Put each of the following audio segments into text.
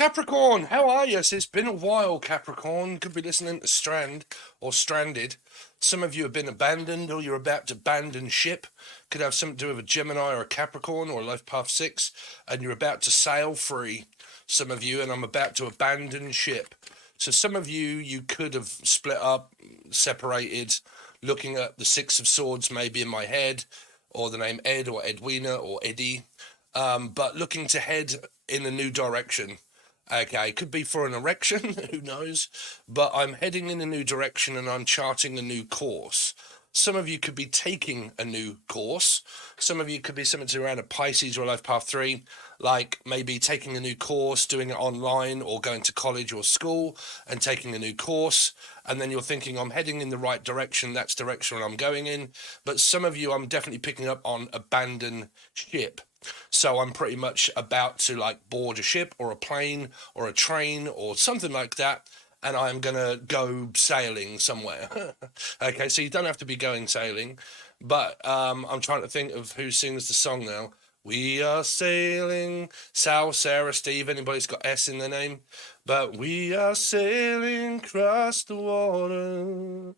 Capricorn, how are you? It's been a while, Capricorn. Could be listening to Strand or Stranded. Some of you have been abandoned or you're about to abandon ship. Could have something to do with a Gemini or a Capricorn or a Life Path 6, and you're about to sail free. Some of you, and I'm about to abandon ship. So some of you, you could have split up, separated, looking at the Six of Swords maybe in my head, or the name Ed or Edwina or Eddie, but looking to head in a new direction. Okay, could be for an erection, who knows? But I'm heading in a new direction and I'm charting a new course. Some of you could be taking a new course. Some of you could be something around a Pisces or a Life Path 3, like maybe taking a new course, doing it online, or going to college or school and taking a new course. And then you're thinking, I'm heading in the right direction, that's the direction I'm going in. But some of you, I'm definitely picking up on abandon ship. So I'm pretty much about to board a ship or a plane or a train or something like that, and I'm gonna go sailing somewhere. Okay, so you don't have to be going sailing, but I'm trying to think of who sings the song now. We are sailing, Sal, Sarah, Steve, anybody's got S in their name, but we are sailing across the water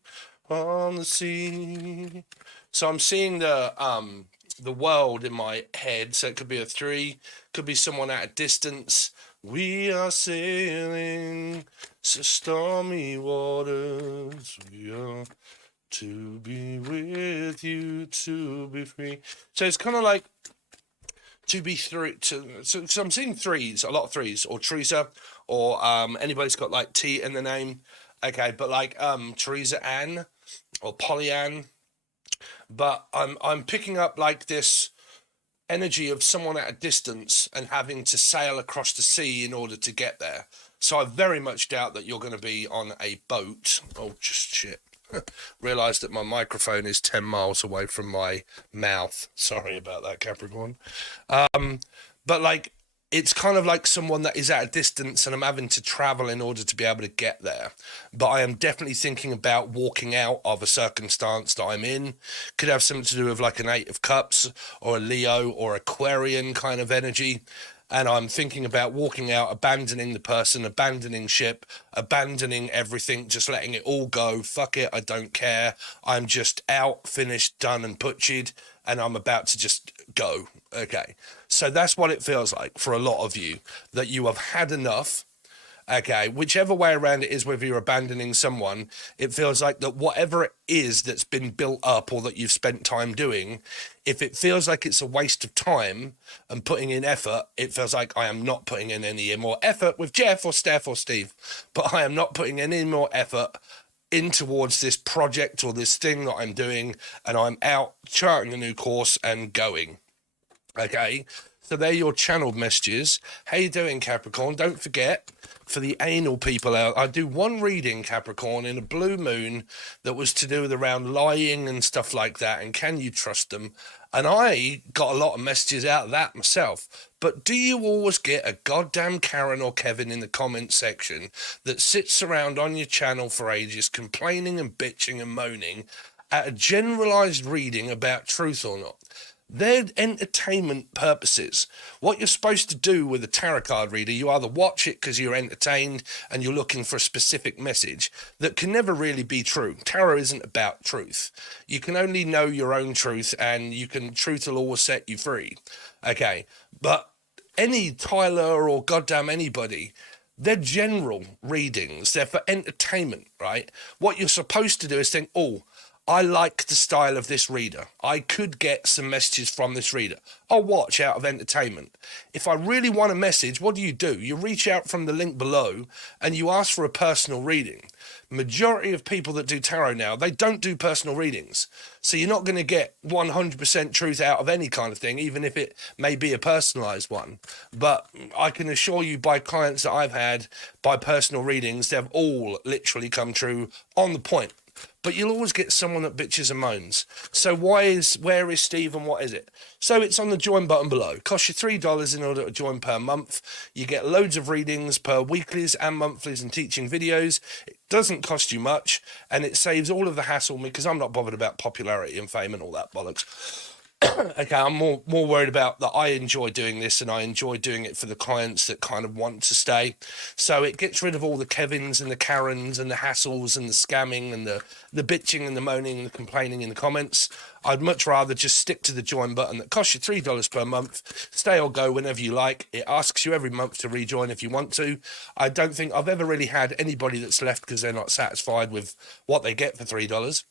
on the sea. So I'm seeing the world in my head, so it could be a 3, could be someone at a distance. We are sailing stormy waters, we are to be with you, to be free. So it's kind of like to be through so I'm seeing 3s, a lot of 3s, or Teresa, or anybody's got T in the name. Okay, but Teresa Ann or Pollyann. But I'm picking up this energy of someone at a distance and having to sail across the sea in order to get there. So I very much doubt that you're going to be on a boat. Oh, just shit. Realised that my microphone is 10 miles away from my mouth. Sorry about that, Capricorn. But it's kind of like someone that is at a distance and I'm having to travel in order to be able to get there. But I am definitely thinking about walking out of a circumstance that I'm in. Could have something to do with an 8 of Cups or a Leo or Aquarian kind of energy. And I'm thinking about walking out, abandoning the person, abandoning ship, abandoning everything, just letting it all go. Fuck it, I don't care. I'm just out, finished, done and butchered, and I'm about to just go. Okay, so that's what it feels like for a lot of you, that you have had enough. Okay, whichever way around it is, whether you're abandoning someone, it feels like that whatever it is that's been built up or that you've spent time doing, if it feels like it's a waste of time and putting in effort, it feels like I am not putting in any more effort with Jeff or Steph or Steve, but I am not putting any more effort in towards this project or this thing that I'm doing, and I'm out charting a new course and going. Okay, so they're your channeled messages. How you doing, Capricorn? Don't forget, for the anal people out, I do one reading, Capricorn, in a blue moon that was to do with around lying and stuff like that, and can you trust them? And I got a lot of messages out of that myself. But do you always get a goddamn Karen or Kevin in the comment section that sits around on your channel for ages complaining and bitching and moaning at a generalized reading about truth or not? They're entertainment purposes. What you're supposed to do with a tarot card reader, you either watch it because you're entertained and you're looking for a specific message that can never really be true. Tarot isn't about truth. You can only know your own truth, and truth will always set you free. Okay, but any Tyler or goddamn anybody, they're general readings. They're for entertainment, right? What you're supposed to do is think, oh, I like the style of this reader. I could get some messages from this reader. I'll watch out of entertainment. If I really want a message, what do? You reach out from the link below and you ask for a personal reading. Majority of people that do tarot now, they don't do personal readings. So you're not going to get 100% truth out of any kind of thing, even if it may be a personalized one. But I can assure you, by clients that I've had, by personal readings, they've all literally come true on the point. But you'll always get someone that bitches and moans. So where is Steve and what is it? So it's on the join button below. Costs you $3 in order to join per month. You get loads of readings per weeklies and monthlies and teaching videos. It doesn't cost you much, and it saves all of the hassle because I'm not bothered about popularity and fame and all that bollocks. Okay, I'm more worried about that. I enjoy doing this, and I enjoy doing it for the clients that kind of want to stay. So it gets rid of all the Kevins and the Karens and the hassles and the scamming and the bitching and the moaning and the complaining in the comments. I'd much rather just stick to the join button that costs you $3 per month. Stay or go whenever you like. It asks you every month to rejoin if you want to. I don't think I've ever really had anybody that's left because they're not satisfied with what they get for $3.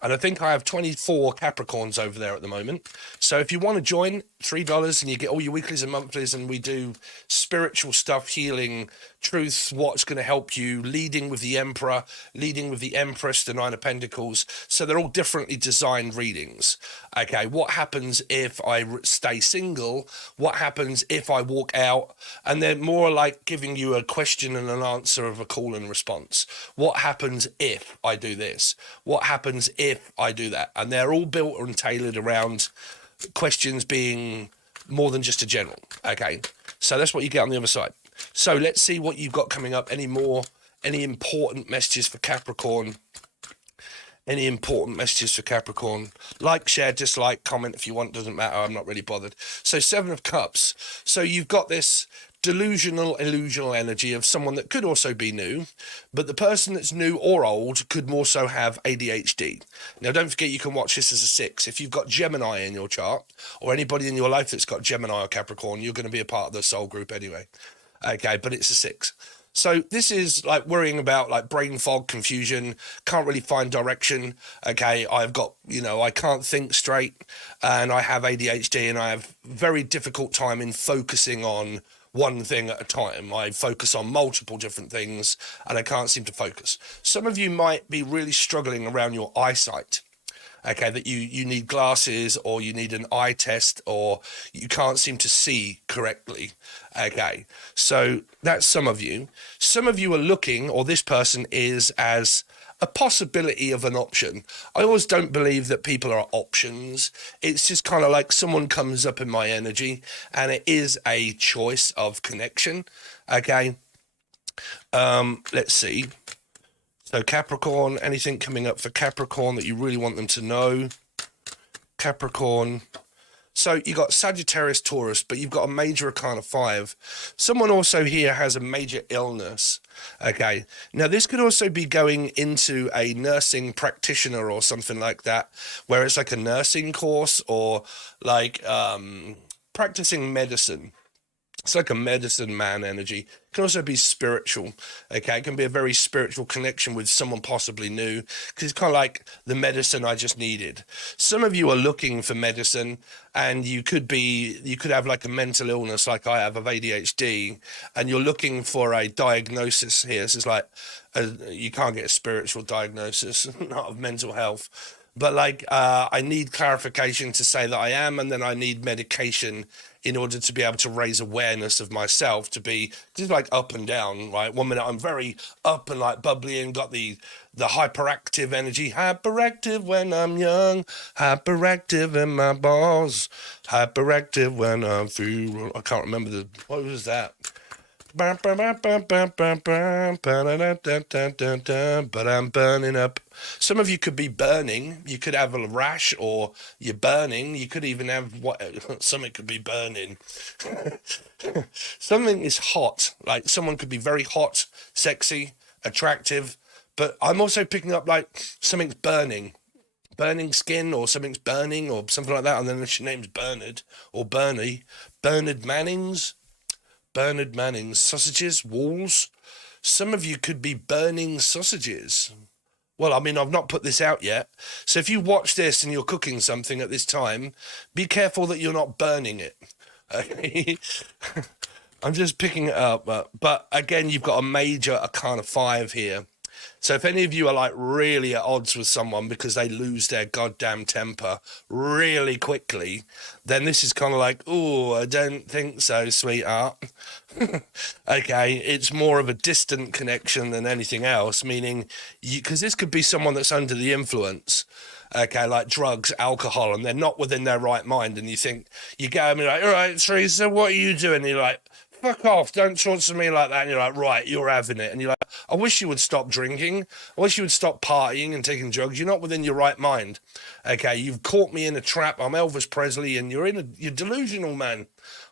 And I think I have 24 Capricorns over there at the moment. So if you want to join, $3, and you get all your weeklies and monthlies, and we do spiritual stuff, healing, truth, what's going to help you, leading with the Emperor, leading with the Empress, the Nine of Pentacles. So they're all differently designed readings. Okay, what happens if I stay single? What happens if I walk out? And they're more like giving you a question and an answer of a call and response. What happens if I do this? What happens if I do that? And they're all built and tailored around questions being more than just a general. Okay, so that's what you get on the other side. So let's see what you've got coming up. Any important messages for Capricorn? Any important messages for Capricorn? Like, share, dislike, comment if you want, doesn't matter. I'm not really bothered. So 7 of Cups. So you've got this illusional energy of someone that could also be new, but the person that's new or old could also have ADHD. Now, don't forget you can watch this as a 6. If you've got Gemini in your chart, or anybody in your life that's got Gemini or Capricorn, you're going to be a part of the soul group anyway. Okay, but it's a 6. So this is like worrying about like brain fog, confusion, can't really find direction. Okay, I've got, I can't think straight, and I have ADHD, and I have very difficult time in focusing on one thing at a time. I focus on multiple different things, and I can't seem to focus. Some of you might be really struggling around your eyesight. Okay, that you need glasses, or you need an eye test, or you can't seem to see correctly. Okay, so that's some of you. Some of you are looking, or this person is, as a possibility of an option. I always don't believe that people are options. It's just kind of like someone comes up in my energy, and it is a choice of connection. Okay, let's see. So Capricorn, anything coming up for Capricorn that you really want them to know? Capricorn. So you got Sagittarius, Taurus, but you've got a major arcana 5. Someone also here has a major illness. Okay. Now this could also be going into a nursing practitioner or something like that, where it's like a nursing course, or like practicing medicine. It's like a medicine man energy. It can also be spiritual. Okay, it can be a very spiritual connection with someone possibly new, because it's kind of like the medicine I just needed. Some of you are looking for medicine, and you could have like a mental illness like I have of ADHD, and you're looking for a diagnosis here. This is like you can't get a spiritual diagnosis, not of mental health. But like, I need clarification to say that I am, and then I need medication in order to be able to raise awareness of myself, to be just like up and down, right? 1 minute I'm very up and like bubbly and got the hyperactive energy, hyperactive when I'm young, hyperactive in my balls, hyperactive when I feel, I can't remember what was that? But I'm burning up. Some of you could be burning. You could have a rash, or you're burning. You could even have something could be burning. Something is hot. Like someone could be very hot, sexy, attractive. But I'm also picking up like something's burning skin, or something's burning, or something like that. And then your name's Bernard or Bernie. Bernard Manning's. Sausages, walls. Some of you could be burning sausages. Well, I mean, I've not put this out yet. So if you watch this and you're cooking something at this time, be careful that you're not burning it. Okay? I'm just picking it up. But again, you've got a major arcana 5 here. So if any of you are like really at odds with someone because they lose their goddamn temper really quickly, then this is kind of like, oh, I don't think so, sweetheart. Okay, it's more of a distant connection than anything else, meaning because this could be someone that's under the influence, okay, like drugs, alcohol, and they're not within their right mind, and you go and you're like, all right, Teresa, what are you doing? And you're like, fuck off, don't talk to me like that. And you're like, right, you're having it. And you're like, I wish you would stop drinking. I wish you would stop partying and taking drugs. You're not within your right mind. Okay, you've caught me in a trap. I'm Elvis Presley and you're delusional, man.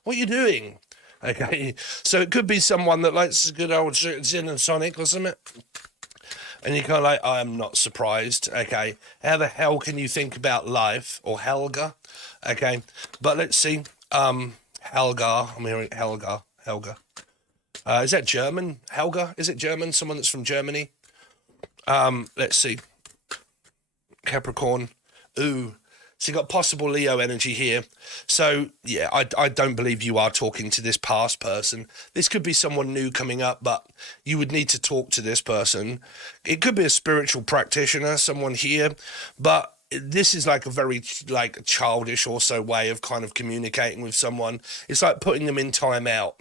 What are you doing? Okay, so it could be someone that likes a good old gin and tonic or something. And you're kind of like, I am not surprised. Okay, how the hell can you think about life? Or Helga. Okay, but let's see. Helga, I'm hearing Helga. Is that German? Helga? Is it German? Someone that's from Germany? Let's see. Capricorn. Ooh. So you got possible Leo energy here. So, yeah, I don't believe you are talking to this past person. This could be someone new coming up, but you would need to talk to this person. It could be a spiritual practitioner, someone here, but this is like a very like childish also way of kind of communicating with someone. It's like putting them in time out.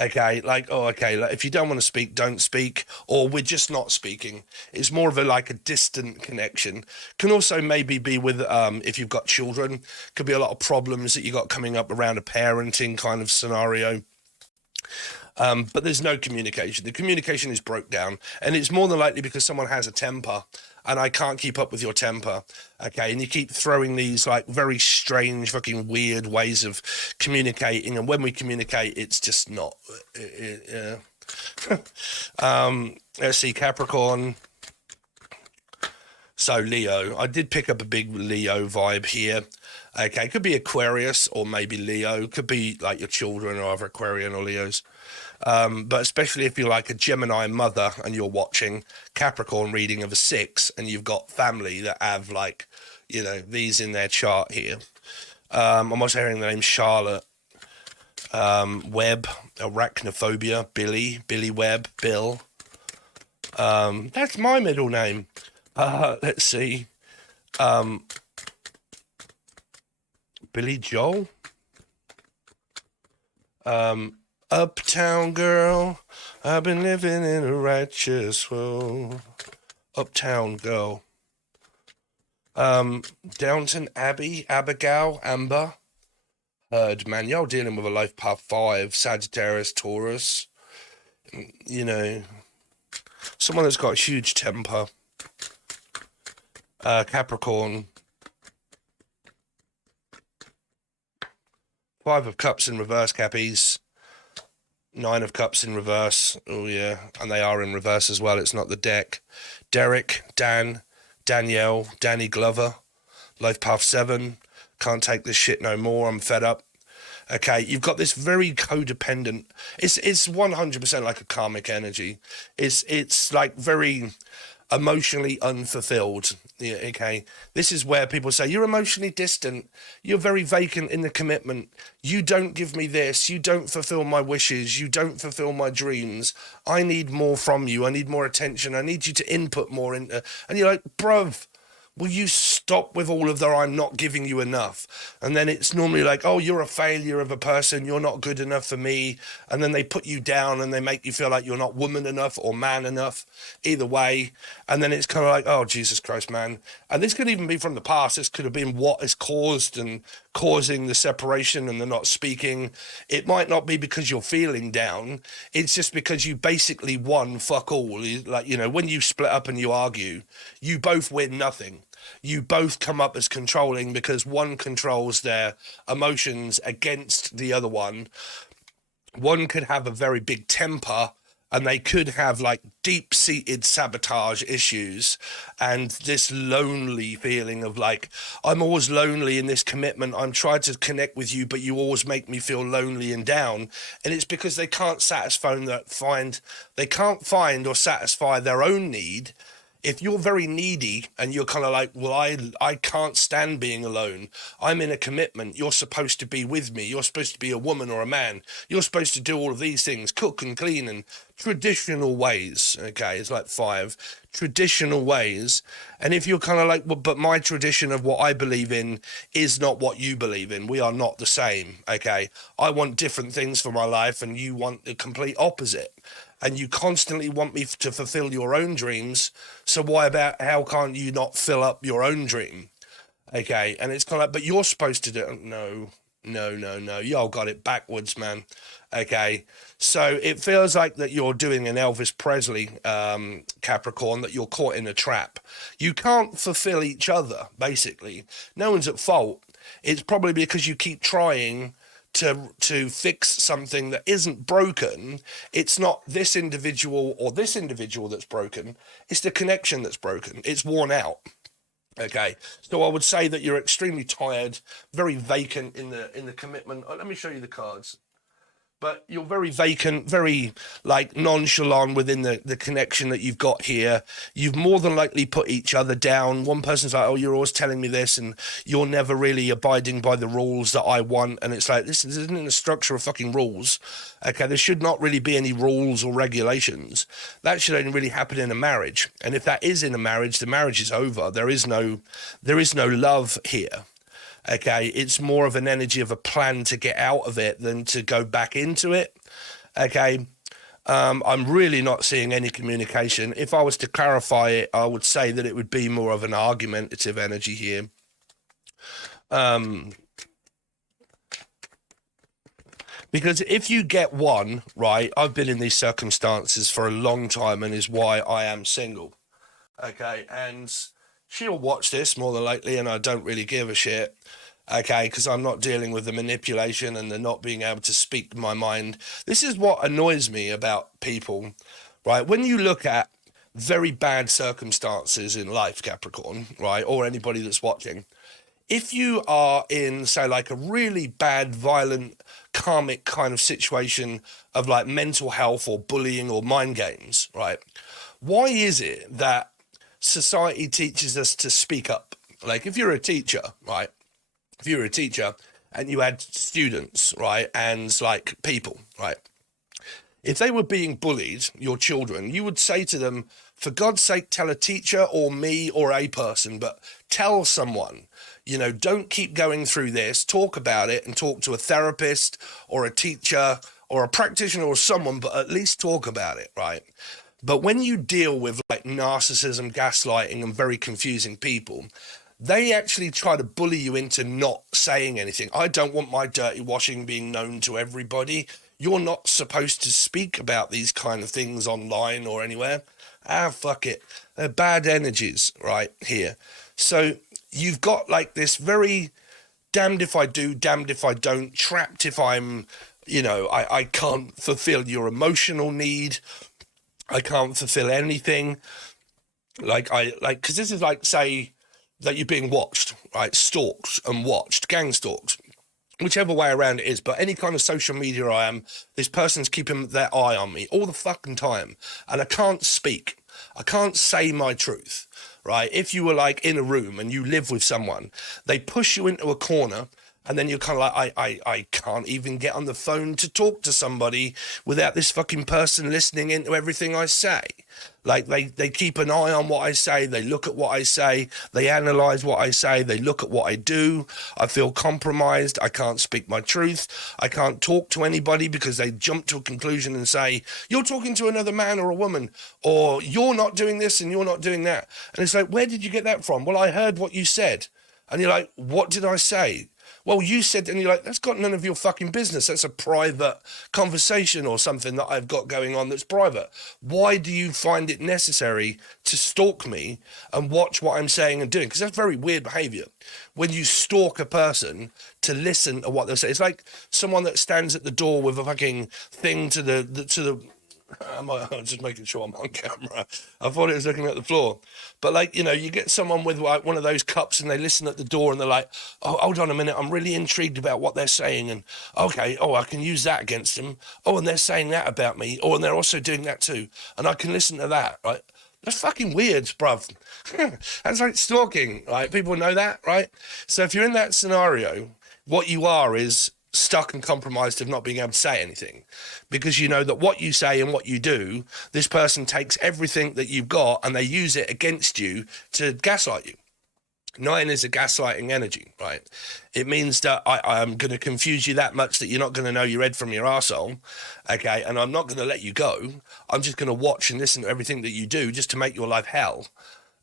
Okay, like, oh, okay, like if you don't want to speak, don't speak, or we're just not speaking. It's more of a like a distant connection. Can also maybe be with if you've got children, could be a lot of problems that you got coming up around a parenting kind of scenario. But there's no communication. The communication is broke down, and it's more than likely because someone has a temper, and I can't keep up with your temper, okay? And you keep throwing these, like, very strange, fucking weird ways of communicating, and when we communicate, it's just not... let's see, Capricorn. So, Leo. I did pick up a big Leo vibe here. Okay, could be Aquarius or maybe Leo. Could be, like, your children are either Aquarian or Leos. But especially if you're like a Gemini mother and you're watching Capricorn reading of a 6 and you've got family that have like, you know, these in their chart here. I'm also hearing the name Charlotte, Webb, Arachnophobia, Billy Webb, Bill. That's my middle name. Let's see. Billy Joel. Uptown girl, I've been living in a righteous world. Uptown girl. Downton Abbey, Abigail, Amber. Heard, man, y'all dealing with a life path 5, Sagittarius, Taurus. You know, someone that's got a huge temper. Capricorn. 5 of Cups in reverse, Cappies. 9 of Cups in reverse. Oh, yeah. And they are in reverse as well. It's not the deck. Derek, Dan, Danielle, Danny Glover. Life Path 7. Can't take this shit no more. I'm fed up. Okay, you've got this very codependent... It's 100% like a karmic energy. It's like very emotionally unfulfilled. Yeah, okay, this is where people say you're emotionally distant, you're very vacant in the commitment, you don't give me this, you don't fulfill my wishes, you don't fulfill my dreams, I need more from you, I need more attention, I need you to input more into... And you're like, bruv, will you stop with all of the I'm not giving you enough? And then it's normally like, oh, you're a failure of a person, you're not good enough for me. And then they put you down and they make you feel like you're not woman enough or man enough, either way. And then it's kind of like, oh, Jesus Christ, man. And this could even be from the past. This could have been what has caused and causing the separation and the not speaking. It might not be because you're feeling down. It's just because you basically won fuck all. Like, you know, when you split up and you argue, you both win nothing. You both come up as controlling because one controls their emotions against the other one. One could have a very big temper and they could have like deep-seated sabotage issues and this lonely feeling of like, I'm always lonely in this commitment. I'm trying to connect with you, but you always make me feel lonely and down. And it's because they can't they can't find or satisfy their own need. If you're very needy and you're kind of like, well, I can't stand being alone. I'm in a commitment. You're supposed to be with me. You're supposed to be a woman or a man. You're supposed to do all of these things, cook and clean and traditional ways. Okay, it's like 5 traditional ways. And if you're kind of like, well, but my tradition of what I believe in is not what you believe in. We are not the same. Okay, I want different things for my life and you want the complete opposite. And you constantly want me to fulfill your own dreams, so how can't you not fill up your own dream? Okay, and it's kind of like, but you're supposed to do it. No, No. Y'all got it backwards, man. Okay. So it feels like that you're doing an Elvis Presley, Capricorn, that you're caught in a trap. You can't fulfill each other, basically. No one's at fault. It's probably because you keep trying to fix something that isn't broken. It's not this individual or this individual that's broken. It's the connection that's broken. It's worn out. Okay, so I would say that you're extremely tired, very vacant in the commitment. Let me show you the cards. But you're very vacant, very like nonchalant within the connection that you've got here. You've more than likely put each other down. One person's like, oh, you're always telling me this, and you're never really abiding by the rules that I want. And it's like, this isn't a structure of fucking rules. Okay, there should not really be any rules or regulations. That should only really happen in a marriage. And if that is in a marriage, the marriage is over. There is no love here. Okay, it's more of an energy of a plan to get out of it than to go back into it. Okay, I'm really not seeing any communication. If I was to clarify it, I would say that it would be more of an argumentative energy here. Because if you get one, right, I've been in these circumstances for a long time and is why I am single. Okay, and she'll watch this more than likely, and I don't really give a shit. Okay, because I'm not dealing with the manipulation and the not being able to speak my mind. This is what annoys me about people, right? When you look at very bad circumstances in life, Capricorn, right, or anybody that's watching, if you are in, say, like a really bad, violent, karmic kind of situation of like mental health or bullying or mind games, right? Why is it that society teaches us to speak up? Like if you're a teacher, right? If you were a teacher and you had students, right, and like people, right, if they were being bullied, your children, you would say to them, for God's sake, tell a teacher or me or a person, but tell someone, you know, don't keep going through this, talk about it and talk to a therapist or a teacher or a practitioner or someone, but at least talk about it, right? But when you deal with like narcissism, gaslighting and very confusing people, they actually try to bully you into not saying anything. I don't want my dirty washing being known to everybody. You're not supposed to speak about these kind of things online or anywhere. Fuck it. They're bad energies right here. So you've got like this very damned if I do, damned if I don't, trapped if I'm, you know, I can't fulfill your emotional need. I can't fulfill anything. Because this is like, say, that you're being watched, right? Stalked and watched, gang stalked, whichever way around it is. But any kind of social media I am, this person's keeping their eye on me all the fucking time. And I can't speak. I can't say my truth, right? If you were like in a room and you live with someone, they push you into a corner and then you're kind of like, I can't even get on the phone to talk to somebody without this fucking person listening into everything I say. Like they keep an eye on what I say. They look at what I say. They analyze what I say. They look at what I do. I feel compromised. I can't speak my truth. I can't talk to anybody because they jump to a conclusion and say, you're talking to another man or a woman, or you're not doing this and you're not doing that. And it's like, where did you get that from? Well, I heard what you said. And you're like, what did I say? Well, you said, and you're like, that's got none of your fucking business. That's a private conversation or something that I've got going on that's private. Why do you find it necessary to stalk me and watch what I'm saying and doing? Because that's very weird behavior. When you stalk a person to listen to what they say, it's like someone that stands at the door with a fucking thing to the I'm just making sure I'm on camera. I thought it was looking at the floor. But like, you know, you get someone with like one of those cups and they listen at the door and they're like, oh, hold on a minute. I'm really intrigued about what they're saying. And okay, oh, I can use that against them. Oh, and they're saying that about me. Oh, and they're also doing that too. And I can listen to that, right? That's fucking weird, bruv. That's like stalking, right? People know that, right? So if you're in that scenario, what you are is stuck and compromised of not being able to say anything, because you know that what you say and what you do, this person takes everything that you've got and they use it against you to gaslight you. 9 is a gaslighting energy, right? It means that I'm going to confuse you that much that you're not going to know your head from your arsehole, okay? And I'm not going to let you go. I'm just going to watch and listen to everything that you do just to make your life hell,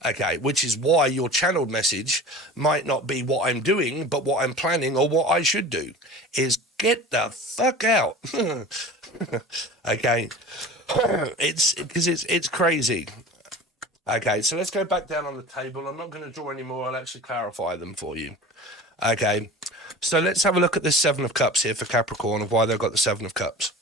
Okay, which is why your channeled message might not be what I'm doing, but what I'm planning or what I should do is get the fuck out. Okay, it's crazy. Okay, so let's go back down on the table. I'm not going to draw any more. I'll actually clarify them for you. Okay, so let's have a look at this Seven of Cups here for Capricorn of why they've got the Seven of Cups.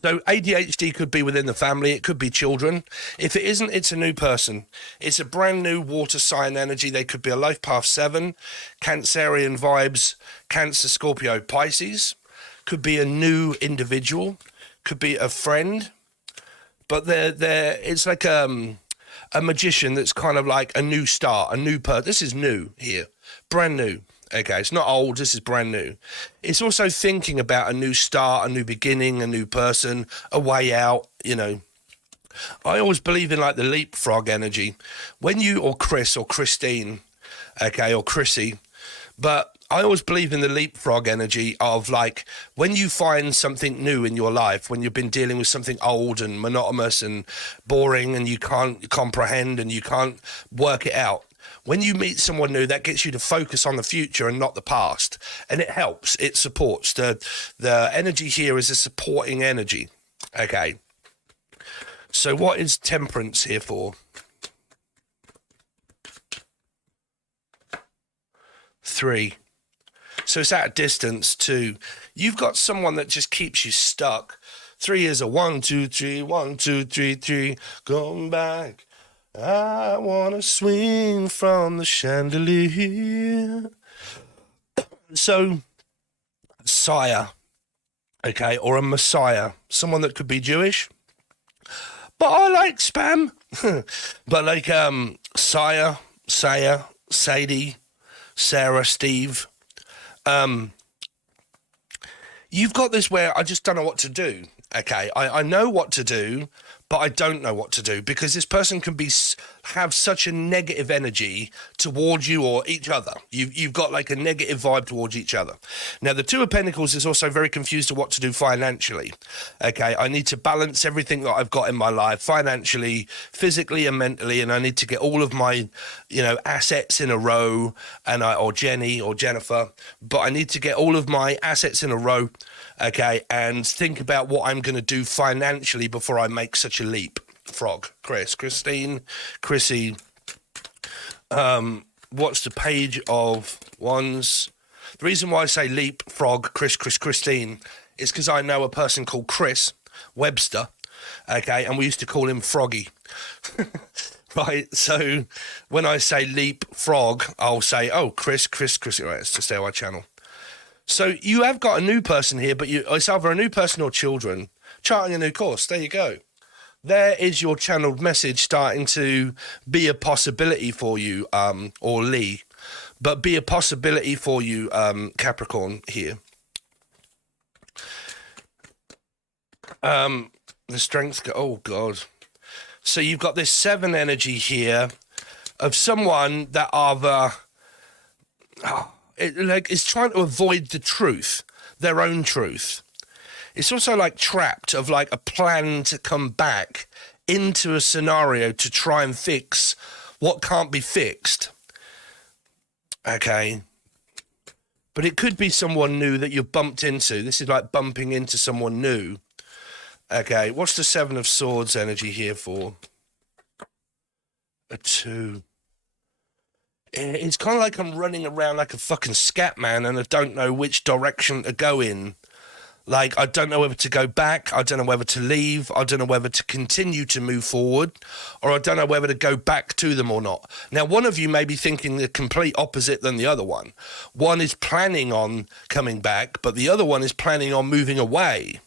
So ADHD could be within the family. It could be children. If it isn't, it's a new person. It's a brand new water sign energy. They could be a life path 7, Cancerian vibes, Cancer, Scorpio, Pisces. Could be a new individual. Could be a friend. But it's like a magician that's kind of like a new start, a new person. This is new here, brand new. Okay, it's not old, this is brand new. It's also thinking about a new start, a new beginning, a new person, a way out, you know. I always believe in like the leapfrog energy. When you, or Chris, or Christine, okay, or Chrissy, but I always believe in the leapfrog energy of like when you find something new in your life, when you've been dealing with something old and monotonous and boring and you can't comprehend and you can't work it out. When you meet someone new, that gets you to focus on the future and not the past. And it helps. It supports. The energy here is a supporting energy. Okay. So what is temperance here for? 3. So it's at a distance. 2. You've got someone that just keeps you stuck. 3 is a 1, 2, 3, 1, 2, 3, 3. Going back. I want to swing from the chandelier. So, sire, okay, or a messiah, someone that could be Jewish. But I like spam. But like sire, Saya, Sadie, Sarah, Steve. You've got this where I just don't know what to do. Okay, I know what to do, but I don't know what to do because this person can have such a negative energy towards you or each other. You've got like a negative vibe towards each other. Now, the Two of Pentacles is also very confused to what to do financially. Okay, I need to balance everything that I've got in my life financially, physically and mentally, and I need to get all of my, assets in a row, or Jenny or Jennifer, but I need to get all of my assets in a row. Okay, and think about what I'm going to do financially before I make such a leap. Frog, Christine, Chrissy. What's the Page of Wands? The reason why I say leap, frog, Christine, is because I know a person called Chris Webster. Okay, and we used to call him Froggy. Right, so when I say leap, frog, I'll say, oh, Chris. Right, it's just our channel. So you have got a new person here, but it's either a new person or children charting a new course. There you go. There is your channeled message starting to be a possibility for you, or Lee, but be a possibility for you, Capricorn here. The strength, oh God. So you've got this 7 energy here of someone that either... is trying to avoid the truth, their own truth. It's also like trapped of like a plan to come back into a scenario to try and fix what can't be fixed. Okay. But it could be someone new that you've bumped into. This is like bumping into someone new. Okay. What's the 7 of Swords energy here for? A 2. It's kind of like I'm running around like a fucking scat man and I don't know which direction to go in. Like, I don't know whether to go back. I don't know whether to leave. I don't know whether to continue to move forward, or I don't know whether to go back to them or not. Now, one of you may be thinking the complete opposite than the other one. One is planning on coming back, but the other one is planning on moving away.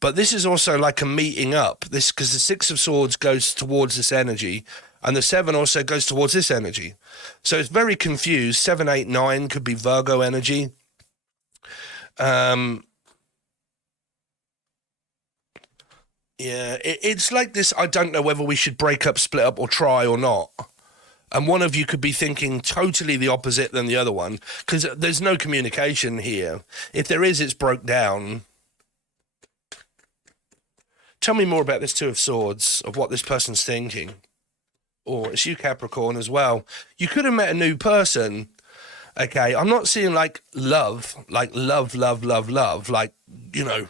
But this is also like a meeting up. This, because the 6 of Swords goes towards this energy, and the 7 also goes towards this energy. So it's very confused. 7, 8, 9 could be Virgo energy. Yeah, it's like this. I don't know whether we should break up, split up, or try or not. And one of you could be thinking totally the opposite than the other one, because there's no communication here. If there is, it's broke down. Tell me more about this 2 of Swords, of what this person's thinking. or it's you, Capricorn, as well. You could have met a new person. Okay, I'm not seeing like love, like love, like, you know,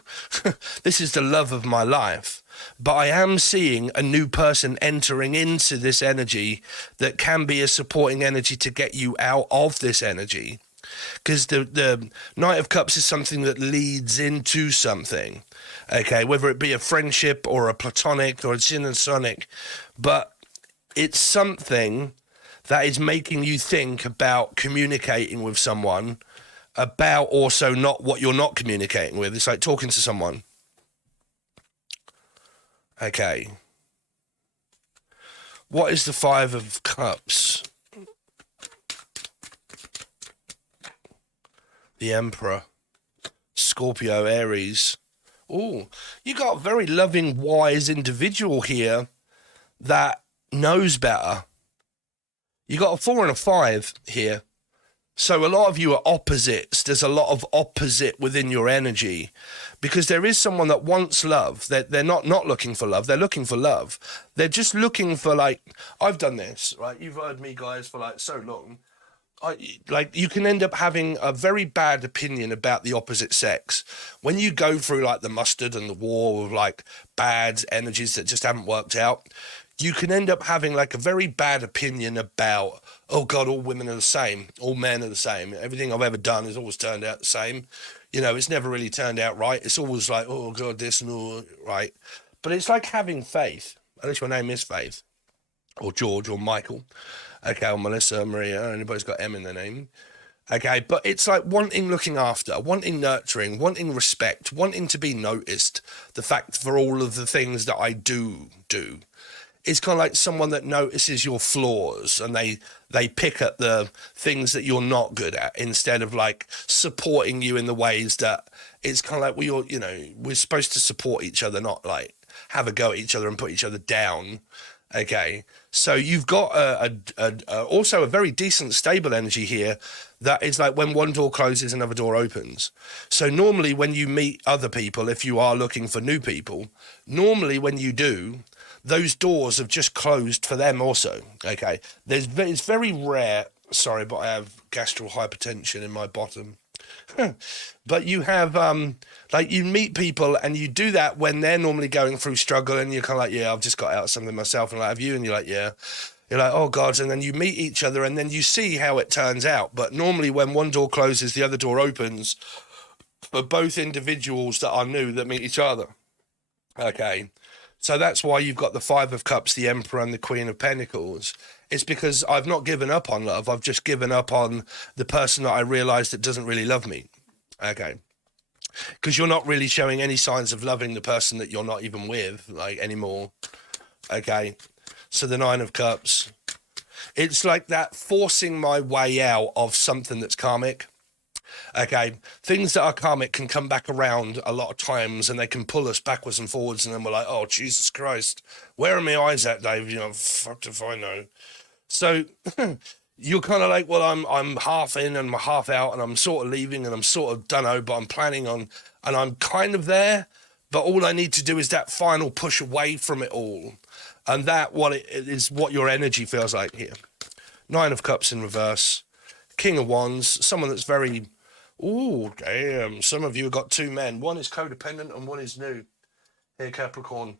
this is the love of my life. But I am seeing a new person entering into this energy that can be a supporting energy to get you out of this energy. Because the Knight of Cups is something that leads into something, okay, whether it be a friendship or a platonic or a synosonic, but it's something that is making you think about communicating with someone, about also not what you're not communicating with. It's like talking to someone. Okay. What is the Five of Cups? The Emperor. Scorpio, Aries. Oh, you got a very loving, wise individual here that knows better. You got a 4 and a 5 here. So a lot of you are opposites. There's a lot of opposite within your energy because there is someone that wants love. They're not looking for love. They're looking for love. They're just looking for, like, I've done this, right? You've heard me, guys, for like so long. You can end up having a very bad opinion about the opposite sex when you go through like the mustard and the war of like bad energies that just haven't worked out. You can end up having like a very bad opinion about, oh God, all women are the same, all men are the same. Everything I've ever done has always turned out the same. You know, it's never really turned out right. It's always like, oh God, this and all right. But it's like having faith, unless your name is Faith, or George, or Michael, okay, or Melissa, Maria, anybody's got M in their name. Okay, but it's like wanting looking after, wanting nurturing, wanting respect, wanting to be noticed. The fact for all of the things that I do. It's kind of like someone that notices your flaws and they pick at the things that you're not good at instead of like supporting you in the ways that it's kind of like we're supposed to support each other, not like have a go at each other and put each other down. Okay, so you've got also a very decent stable energy here that is like when one door closes, another door opens. So normally when you meet other people, if you are looking for new people, normally when you do, those doors have just closed for them also, okay? It's very rare, sorry, but I have gastral hypertension in my bottom. But you have, like you meet people and you do that when they're normally going through struggle and you're kind of like, yeah, I've just got out of something myself, and like, have you? And you're like, yeah. You're like, oh God, and then you meet each other and then you see how it turns out. But normally when one door closes, the other door opens for both individuals that are new that meet each other, okay? So that's why you've got the Five of Cups, the Emperor, and the Queen of Pentacles. It's because I've not given up on love. I've just given up on the person that I realised that doesn't really love me. Okay. Because you're not really showing any signs of loving the person that you're not even with, like, anymore. Okay. So the Nine of Cups. It's like that forcing my way out of something that's karmic. Okay, things that are karmic can come back around a lot of times and they can pull us backwards and forwards, and then we're like, oh, Jesus Christ, where are my eyes at, Dave? You know, fuck if I know. So you're kind of like, well, I'm half in and I'm half out and I'm sort of leaving and I'm sort of dunno, but I'm planning on, and I'm kind of there, but all I need to do is that final push away from it all. And that is what your energy feels like here. Nine of Cups in reverse. King of Wands, someone that's very... Ooh, damn. Some of you have got two men. One is codependent and one is new. Here, Capricorn.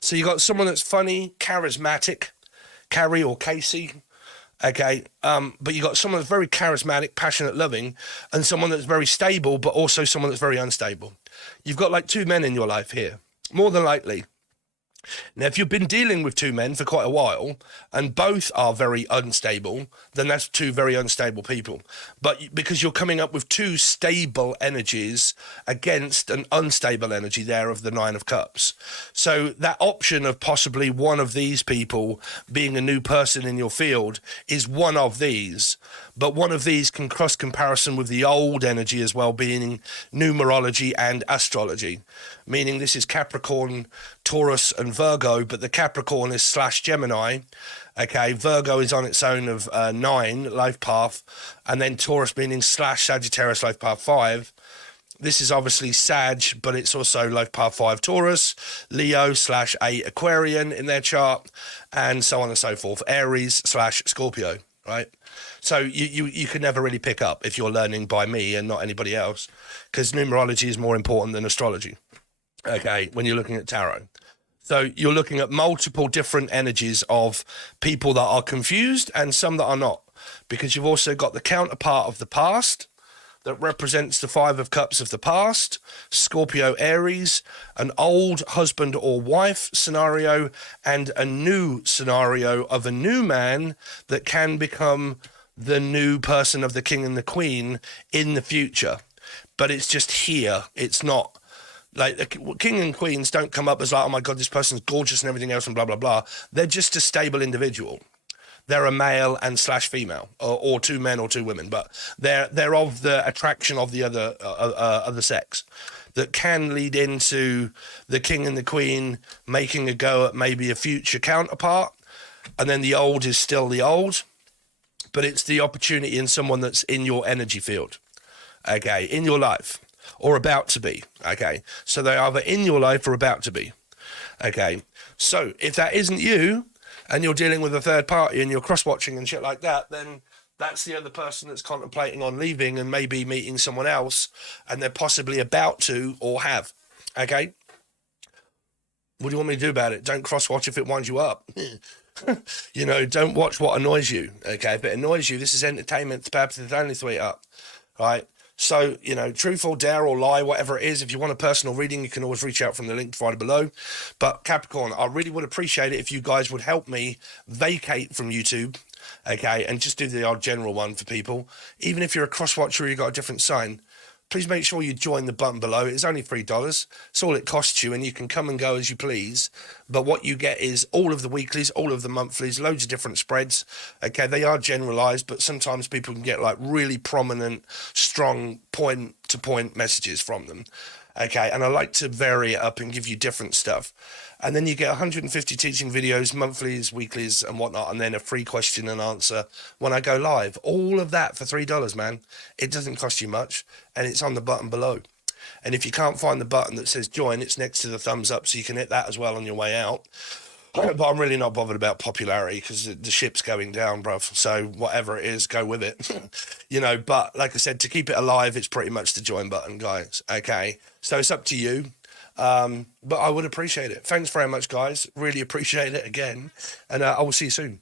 So you got someone that's funny, charismatic, Carrie or Casey. Okay. But you got someone that's very charismatic, passionate, loving, and someone that's very stable, but also someone that's very unstable. You've got like two men in your life here, more than likely. Now, if you've been dealing with two men for quite a while and both are very unstable, then that's two very unstable people. But because you're coming up with two stable energies against an unstable energy there of the Nine of Cups. So that option of possibly one of these people being a new person in your field is one of these. But one of these can cross comparison with the old energy as well, being numerology and astrology, meaning this is Capricorn, Taurus and Virgo, but the Capricorn is / Gemini. Okay, Virgo is on its own of 9, life path, and then Taurus meaning / Sagittarius, life path 5. This is obviously Sag, but it's also life path 5 Taurus, Leo/8 Aquarian in their chart, and so on and so forth. Aries/Scorpio, right? So you can never really pick up if you're learning by me and not anybody else, because numerology is more important than astrology, okay, when you're looking at tarot. So you're looking at multiple different energies of people that are confused and some that are not, because you've also got the counterpart of the past, that represents the 5 of Cups of the past, Scorpio, Aries, an old husband or wife scenario, and a new scenario of a new man that can become the new person of the king and the queen in the future. But it's just here. It's not like the king and queens don't come up as like, oh my God, this person's gorgeous and everything else and blah, blah, blah. They're just a stable individual. They're a male and slash female, or 2 men or 2 women, but they're of the attraction of the other sex that can lead into the king and the queen making a go at maybe a future counterpart, and then the old is still the old, but it's the opportunity in someone that's in your energy field, okay, in your life, or about to be, okay. So they're either in your life or about to be, okay. So if that isn't you, and you're dealing with a third party and you're cross-watching and shit like that, then that's the other person that's contemplating on leaving and maybe meeting someone else, and they're possibly about to or have, okay? What do you want me to do about it? Don't cross-watch if it winds you up. You know, don't watch what annoys you, okay? If it annoys you, this is entertainment purposes only, sweetheart, right? So, you know, truth or dare or lie, whatever it is, if you want a personal reading, you can always reach out from the link provided below. But Capricorn, I really would appreciate it if you guys would help me vacate from YouTube, okay, and just do the odd general one for people. Even if you're a cross-watcher or you've got a different sign, please make sure you join the button below. It's only $3. It's all it costs you, and you can come and go as you please. But what you get is all of the weeklies, all of the monthlies, loads of different spreads. Okay, they are generalized, but sometimes people can get like really prominent, strong point-to-point messages from them. Okay, and I like to vary it up and give you different stuff. And then you get 150 teaching videos, monthlies, weeklies, and whatnot, and then a free question and answer when I go live. All of that for $3, man. It doesn't cost you much, and it's on the button below. And if you can't find the button that says join, it's next to the thumbs up, so you can hit that as well on your way out. But I'm really not bothered about popularity because the ship's going down, bruv. So whatever it is, go with it. You know, but like I said, to keep it alive, it's pretty much the join button, guys. Okay, so it's up to you. But I would appreciate it. Thanks very much, guys. Really appreciate it again. And I will see you soon.